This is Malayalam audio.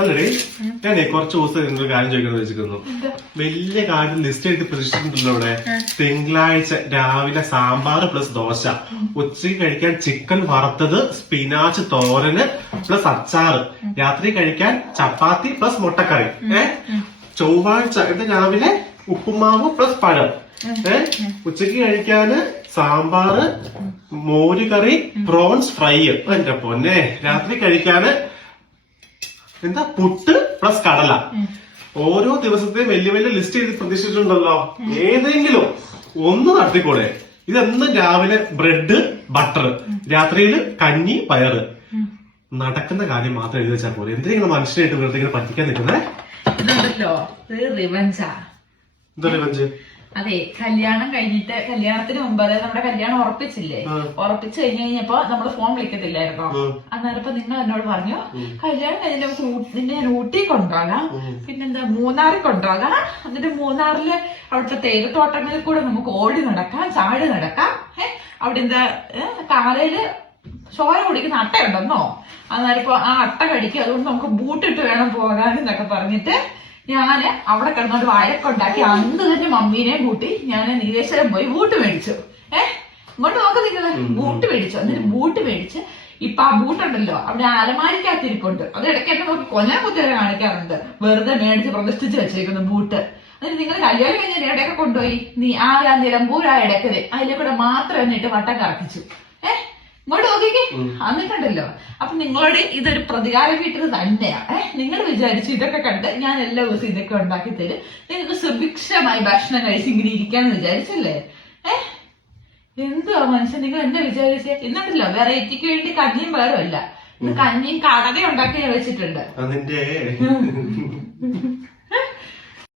അല്ലേ ഞാനേ കുറച്ച് ദിവസം എന്നൊരു കാര്യം ചോദിക്കണം വെച്ചിരിക്കുന്നു. വലിയ കാര്യം ലിസ്റ്റ് എഴുതി പ്രതീക്ഷിച്ചിട്ടുണ്ടല്ലോ ഇവിടെ. തിങ്കളാഴ്ച രാവിലെ സാമ്പാർ പ്ലസ് ദോശ, ഉച്ചയ്ക്ക് കഴിക്കാൻ ചിക്കൻ വറുത്തത്, സ്പിനാച്ച് തോരന് പ്ലസ് അച്ചാറ്, രാത്രി കഴിക്കാൻ ചപ്പാത്തി പ്ലസ് മുട്ടക്കറി. ചൊവ്വാഴ്ച രാവിലെ ഉപ്പുമാവ് പ്ലസ് പഴം. ഉച്ചയ്ക്ക് കഴിക്കാന് സാമ്പാറ്, മോരുകറി, പ്രോൺസ് ഫ്രൈ. എന്റെ പൊന്നെ. രാത്രി കഴിക്കാന് എന്താ പുട്ട് പ്ലസ് കടല. ഓരോ ദിവസത്തെയും വലിയ വലിയ ലിസ്റ്റ് ചെയ്ത് പ്രതീക്ഷിച്ചിട്ടുണ്ടല്ലോ. ഏതെങ്കിലും ഒന്ന് നടത്തിക്കൂടെ? ഇതെന്നും രാവിലെ ബ്രെഡ് ബട്ടർ, രാത്രിയിൽ കഞ്ഞി പയറ്. നടക്കുന്ന കാര്യം മാത്രം എഴുതി വെച്ചാൽ പോലെ. എന്തെങ്കിലും മനുഷ്യനായിട്ട് വെറുതെ ഇങ്ങനെ പറ്റിക്കാൻ നിൽക്കുന്നേ. ഇതുണ്ടല്ലോ റിവഞ്ചാ. എന്താ റിവഞ്ച്? അതെ, കല്യാണം കഴിഞ്ഞിട്ട് കല്യാണത്തിന് മുമ്പ്, അതായത് നമ്മുടെ കല്യാണം ഉറപ്പിച്ചില്ലേ, ഉറപ്പിച്ചു കഴിഞ്ഞപ്പോ നമ്മള് ഫോൺ വിളിക്കത്തില്ലായിരുന്നോ? അന്നേരപ്പോ നിങ്ങൾ എന്നോട് പറഞ്ഞു കല്യാണം കഴിഞ്ഞ് നമുക്ക് നിന്നെ ഞാൻ ഊട്ടി കൊണ്ടുപോകാം, പിന്നെന്താ മൂന്നാറിൽ കൊണ്ടുപോകാം, എന്നിട്ട് മൂന്നാറില് അവിടുത്തെ തേയിലത്തോട്ടങ്ങളിൽ കൂടെ നമുക്ക് ഓടി നടക്കാം, ചാടി നടക്കാം, അവിടെ എന്താ കാലയില് ചോര കുടിക്കുന്ന അട്ടയുണ്ടെന്നോ, അന്നേരപ്പോ ആ അട്ട കടിക്കും, അതുകൊണ്ട് നമുക്ക് ബൂട്ടിട്ട് വേണം പോകാനെന്നൊക്കെ പറഞ്ഞിട്ട് ഞാന് അവിടെ കിടന്നോണ്ട് വഴക്കുണ്ടാക്കി. അന്ന് തന്നെ മമ്മീനെയും കൂട്ടി ഞാൻ നീലേശ്വരം പോയി ബൂട്ട് മേടിച്ചു. ഇങ്ങോട്ട് നോക്ക് നിങ്ങള്. ബൂട്ട് മേടിച്ചു. എന്നിട്ട് ബൂട്ട് മേടിച്ച് ഇപ്പൊ ആ ബൂട്ടുണ്ടല്ലോ അവിടെ അലമാരിക്കകത്തിരിപ്പുണ്ട്. അത് ഇടയ്ക്ക് എന്നെ നോക്കി കൊഞ്ഞാൻ കുത്തിവരെ കാണിക്കാറുണ്ട്. വെറുതെ മേടിച്ച് പ്രതിഷ്ഠിച്ച് വെച്ചേക്കുന്ന ബൂട്ട്. എന്നിട്ട് നിങ്ങൾ കല്യാണം കഴിഞ്ഞ ഇടയൊക്കെ കൊണ്ടുപോയി ആ നിലമ്പൂർ ആ ഇടയ്ക്കത് അതിലെ കൂടെ മാത്രം എന്നിട്ട് വട്ടം കറക്കിച്ചു. ഇങ്ങോട്ട് നോക്കിക്കേ. എന്നിട്ടുണ്ടല്ലോ അപ്പൊ നിങ്ങളോട് ഇതൊരു പ്രതികാരം വീട്ടത് തന്നെയാ. നിങ്ങൾ വിചാരിച്ചു ഇതൊക്കെ കണ്ട് ഞാൻ എല്ലാ ദിവസവും ഇതൊക്കെ ഉണ്ടാക്കി തരും, നിങ്ങൾക്ക് സുഭിക്ഷമായി ഭക്ഷണം കഴിച്ച് ഇങ്ങനെ ഇരിക്കാന്ന് വിചാരിച്ചല്ലേ? എന്തുവാ മനുഷ്യൻ നിങ്ങൾ എന്നെ വിചാരിച്ചേ? എന്നിട്ടല്ലോ വെറൈറ്റിക്ക് വേണ്ടി കഞ്ഞിയും വേറുമല്ല, കഞ്ഞിയും കടല ഉണ്ടാക്കി വെച്ചിട്ടുണ്ട്.